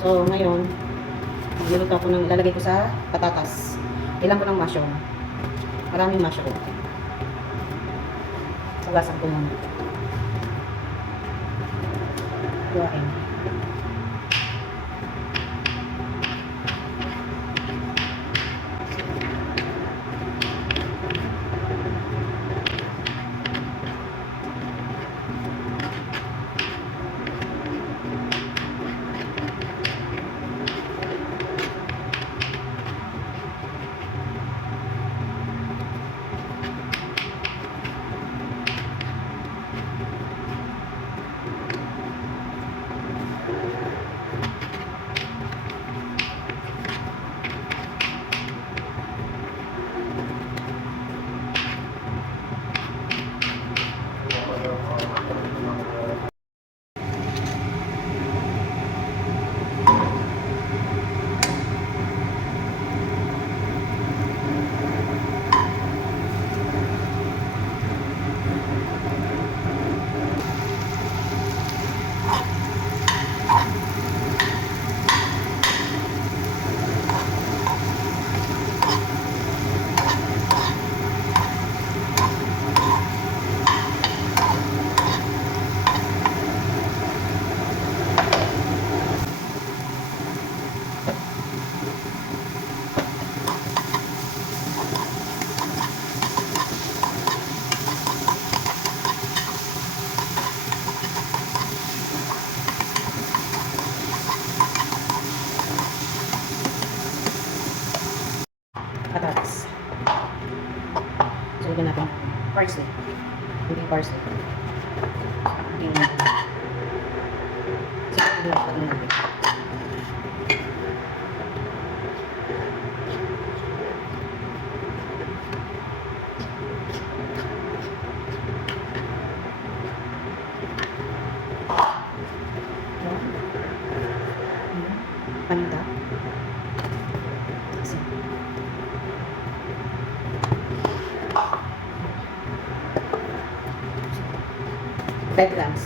So, ngayon, niluto ako ng ilalagay ko sa patatas. Ilan ko ng mushroom. Maraming mushroom. Hugasan ko muna. Huwain. Patatas. So, lagyan natin parsley. Hindi parsley. Yung so, lagyan natin. Paninda. Breadcrumbs.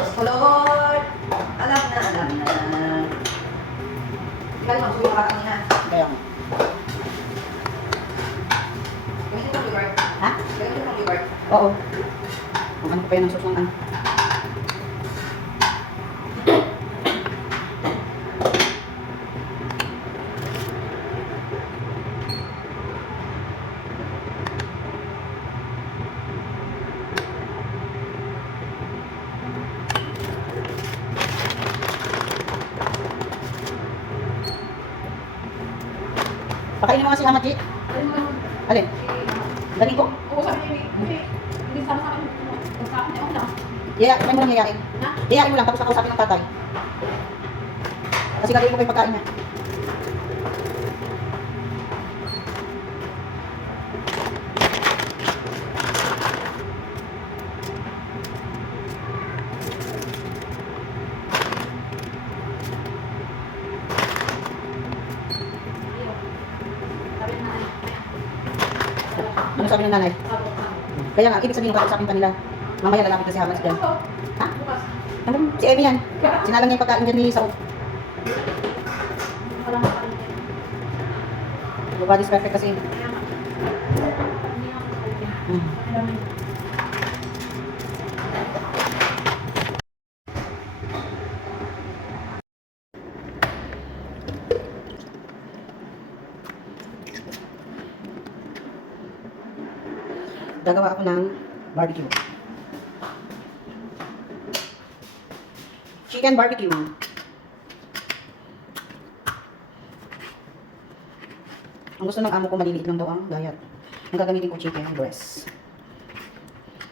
Lord! Alam na, alam na. Ikaw yung magsuyo ka kanina. Kaya nga. Gamitin mo yogurt. Ha? Gamitin mo yogurt. Oo. Ang ano ko pa yun ang sauce ng ano. Pakainin mo nga si Amat, G. Alin? Galing ko. Oo, sabi niya, hindi sama sa akin. Sa akin, ewan lang. Iyayain mo lang, iyayain. Ha? Iyayain mo lang, tapos nakausapin ng tatay. Kasi gagawin ko pa yung pagkain niya. Sabi na, Ano sabi ng nanay? Kaya nga, ibig sabihin kakausapin pa nila. Mamaya lalapit na si Hamas dyan. Ha? bukas. Ano? Si Emmy yan. Sinalang niya yung pagkain dyan ni Sao. Walang makalit. Nobody's perfect kasi. Kaya nga. Hindi ako okay. Hmm. Alam mo yun. Gagawa ako ng barbecue. Chicken barbecue. Ang gusto ng amo ko maliliit lang daw ang gayat. Ang gagamitin ko chicken breast.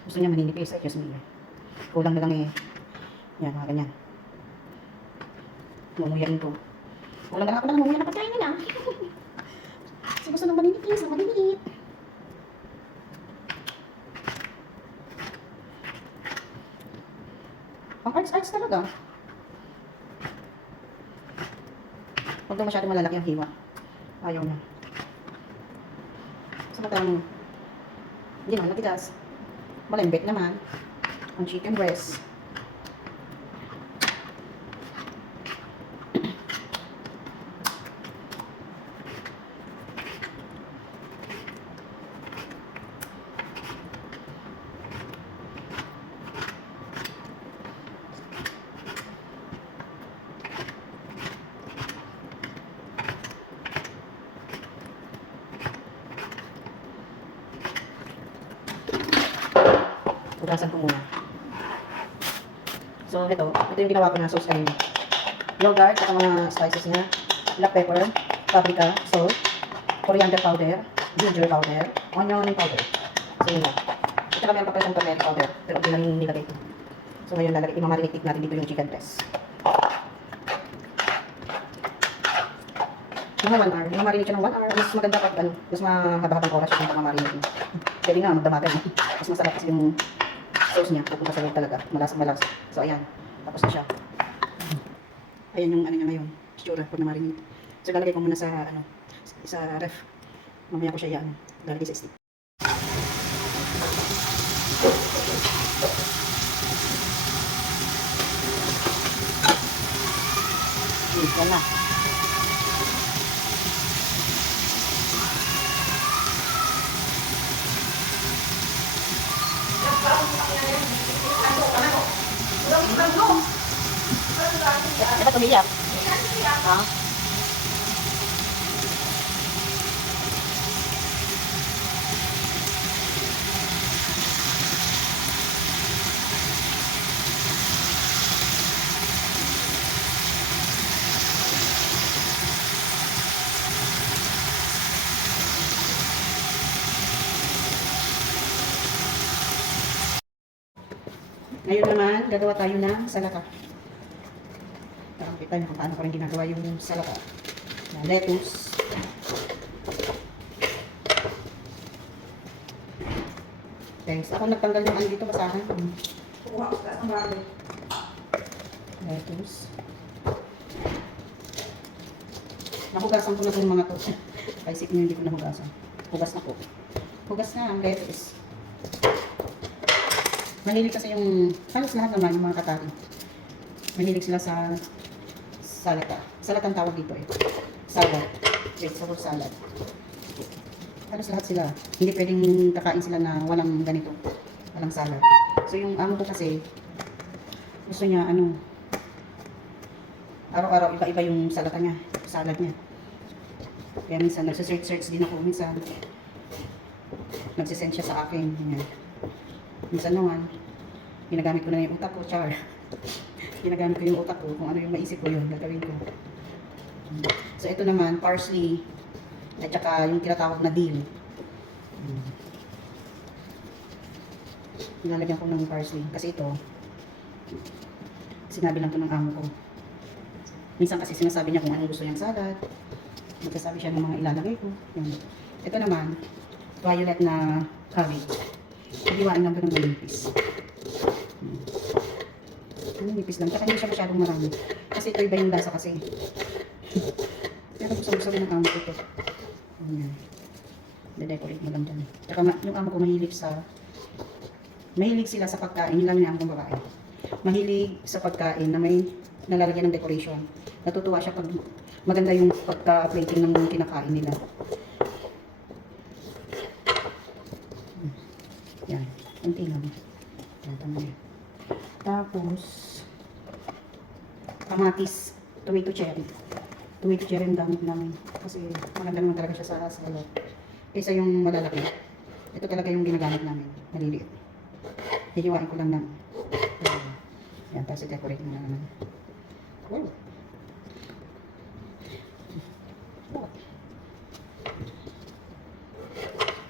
Gusto niya maninipis. Ay, Diyos me. Kulang na lang eh. Yan, mga ganyan. Mumuyain ko. Kulang na lang ako ng mumuya na pagkain nila. Kasi gusto ng maninipis, ang maliliit. Ang arts talaga. Huwag daw masyadong malalaki ang hiwa. Ayaw na. Samantalang, hindi naman matigas. Malembek naman. Ang chicken breast. Hugasan ko muna. So, ito yung ginawa ko na sauce ay yogurt, at mga spices niya, black pepper, paprika, salt, coriander powder, ginger powder, onion powder. So, yun lang. At saka meron pa pala siyang turmeric powder, pero hindi lang yung nilagay ko. So, ngayon imamarinate natin dito yung chicken breast. Mga 1 hour. Yung marinate siya ng 1 hour, mas maganda pag mas mahaba-habang oras yung pagmamarinate. Pwede nga, magdamagan. Mas masarap kasi yung sauce niya, pupunta sa loob talaga. Malasa. So, ayan. Tapos na siya. Ayan yung ano niya ngayon. Itsura pag na-marinate. So, lalagay ko muna sa, sa ref. Mamaya ko siya yan. Lalagay sa stick. Yan na. Dapat umiyak. Ha? Ngayon naman, gagawa tayo ng salata. Para makita nyo kung paano ko rin ginagawa yung salata. Na lettuce. Thanks. Ako nagtanggal yung ano dito, basahan. Kukuha ko sa ang bago. Lettuce. Nahugasan ko na itong mga to. Ay, isip nyo hindi ko nahugasan. Hugas na po. Hugas na ang lettuce. Mahilig kasi yung, halos lahat naman yung mga katari. Mahilig sila sa salata. Salad ang tawag dito eh. Salad. Vegetable salad. Halos lahat sila. Hindi pwedeng kakain sila na walang ganito. Walang salad. So yung amo ko kasi, gusto niya ano, araw-araw iba-iba yung salata niya. Salad niya. Kaya minsan nagsisearch din ako. Minsan nagsisend siya sa akin. Ganyan. Minsan naman, ginagamit ko na yung utak ko. Char. Ginagamit ko yung utak ko. Kung ano yung maisip ko yun, gagawin ko. So ito naman, parsley. At saka yung tinatawag na dill. Nilalagyan ko ng parsley. Kasi ito, sinabi lang ko ng amo ko. Minsan kasi sinasabi niya kung anong gusto niyang salad. Magsasabi siya ng mga ilalagay ko. Yan. Ito naman, violet na cabbage. Hiwain lang ko ng manipis. Manipis lang. Tsaka hindi siya masyadong marami. Kasi ito iba yung lasa kasi. Pero gusto rin ng amo ko ito. Ayan. De-decorate mo lang dyan. Tsaka yung amo ko mahilig sila sa pagkain. Yung lang yung amo kong babae. Mahilig sa pagkain na may nalalagyan ng decoration. Natutuwa siya pag maganda yung pagka-plating ng kinakain nila. Yan. Kunti lang. Yan, tama yan. Tapos, kamatis, tomato cherry. Tomato cherry ang gamit namin. Kasi maganda naman talaga siya sa salad. Kaysa yung malalaki. Ito talaga yung ginagamit namin. Maliliit. Hihiwain ko lang ng yan, tapos i-decorate mo na naman. Wow.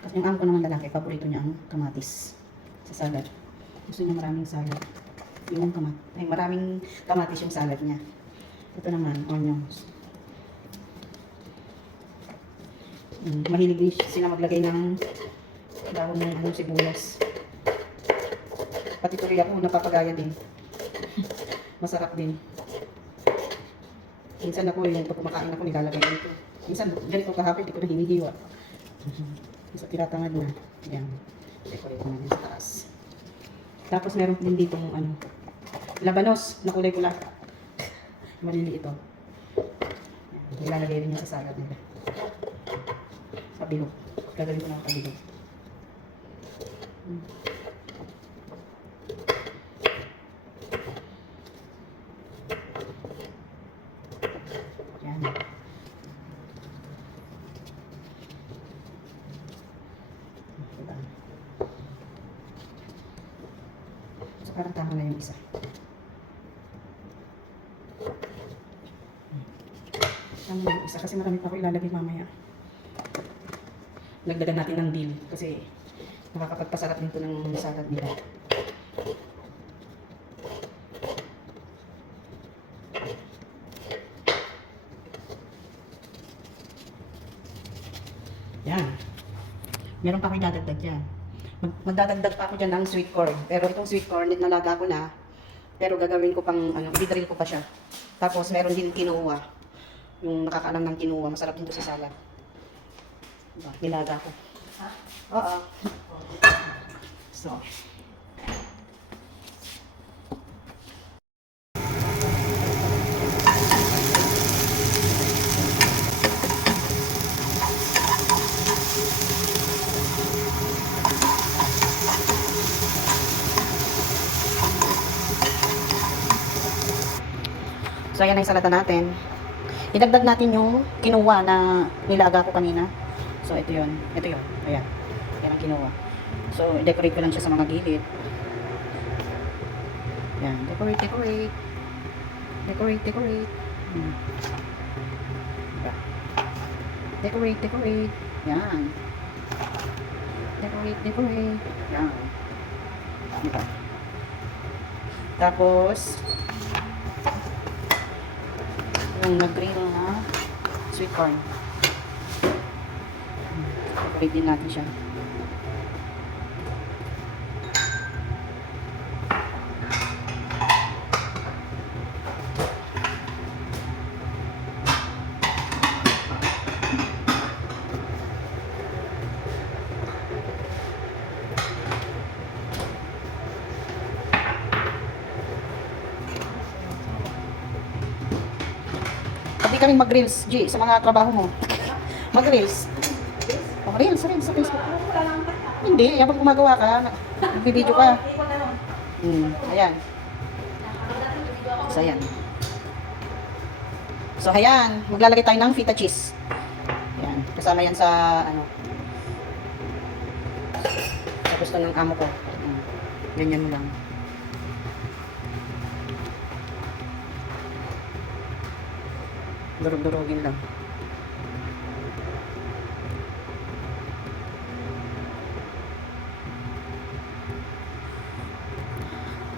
Kasi yung amo ko naman lalaki, paborito niya ang kamatis sa salad. Gusto niya maraming salad. Yung maraming kamatis yung salad niya. Ito naman, onions. Mahilig din sila maglagay ng dahon ng sibuyas. Pati tuloy ako, napapagaya din. Masarap din. Minsan ako yung pag kumakain ako, nilalagay dito. Minsan, ganito kahapon, di ko na hinihiwa. Minsan, tinatamad na. Yan. Decorate ko na din sa taas. Tapos, meron din dito ano, labanos na kulay pula. Malili ito. Yan. Nilalagay rin niya sa salad nila. Pabilog. Gagawin ko na ang pabilog. Yan. So, parang tama na yung isa. Tama na yung isa kasi marami pa ako ilalagay mamaya. Nagdagan natin ng dill kasi nakakapagpasarap din ito ng salad nila. Yan. Meron pa ako idadagdag dyan. Magdadagdag pa ako dyan ng sweet corn. Pero itong sweet corn, nalaga ko na. Pero gagawin ko pang, i-drill ko pa siya. Tapos meron din quinoa. Yung nakakaalam ng quinoa. Masarap din ito sa salad. Diba? Nilaga ko. Ha? Oo. So. So, ayan na yung salata natin. Idagdag natin yung quinoa na nilaga ko kanina. So, ito yun. Ito yun. Ayan. Ayan ang quinoa. So, i-decorate ko lang siya sa mga gilid. Ayan. Decorate, decorate. Decorate, decorate. Decorate, decorate. Ayan. Decorate, decorate. Ayan. Diba? Tapos, yung nag-grill na sweet corn. Decorate din natin siya. ka rin mag-reels, G, sa mga trabaho mo. Mag-reels. Oh, reels sa Facebook. Wala lang ang kanta. Hindi, habang gumagawa ka, nagbibideo ka. Ikaw na nun. Ayan. So, ayan. So, ayan. Maglalagay tayo ng feta cheese. Ayan. Kasama yan sa, sa gusto ng amo ko. Ganyan mo lang. Durug-durugin lang.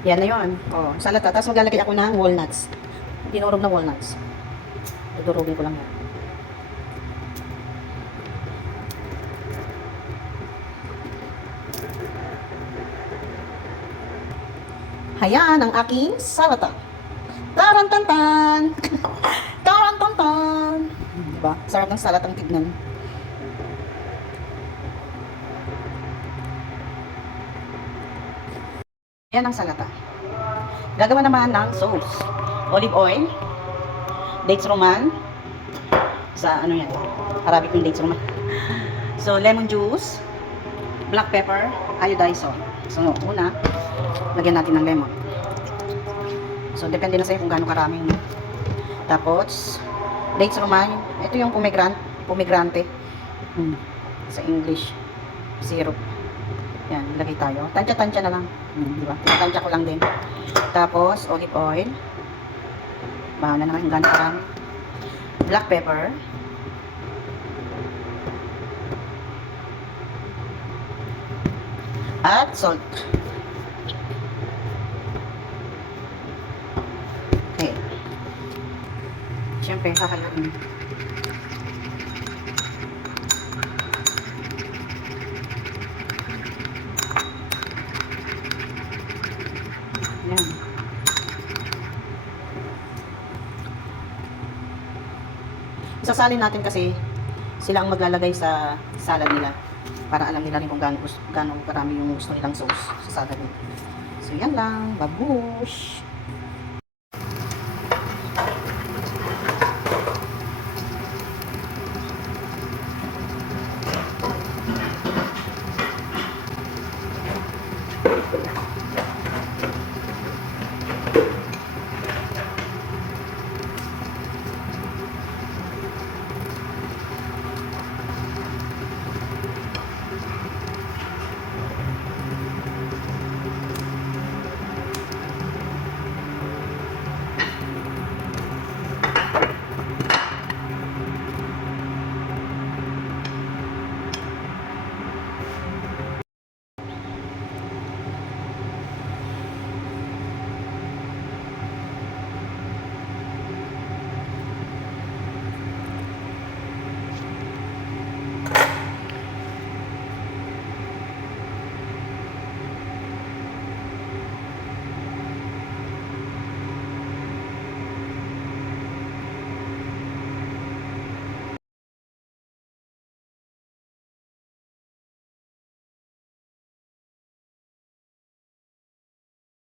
Yan na yun. Oh, salata. Tapos maglalagay ako ng walnuts. Dinurog na walnuts. Dudurugin ko lang yan. Ayan ang aking salata. Tarantantan! Tarantantan! Diba? Sarap ng salatang tignan. Yan ang salata. Gagawa naman ng sauce. Olive oil, dates roman, sa ano yan, Arabic yung dates roman. So, lemon juice, black pepper, iodized salt. So, una, lagyan natin ng lemon. So, depende na sa'yo kung gaano karami. No? Tapos, dates roman, ito yung pomegrante. Sa English, syrup. Yan, ilagay tayo. Tansya-tansya na lang. Di ba? Tansya ko lang din. Tapos, olive oil. Bahala naman yung gano'n karami. Black pepper. At salt. Okay. Siyempre, hahaluin. Yan. Isasalin natin kasi sila ang maglalagay sa salad nila para alam nila rin kung gaano karami yung gusto nilang sauce sa salad nila. So yan lang, babush!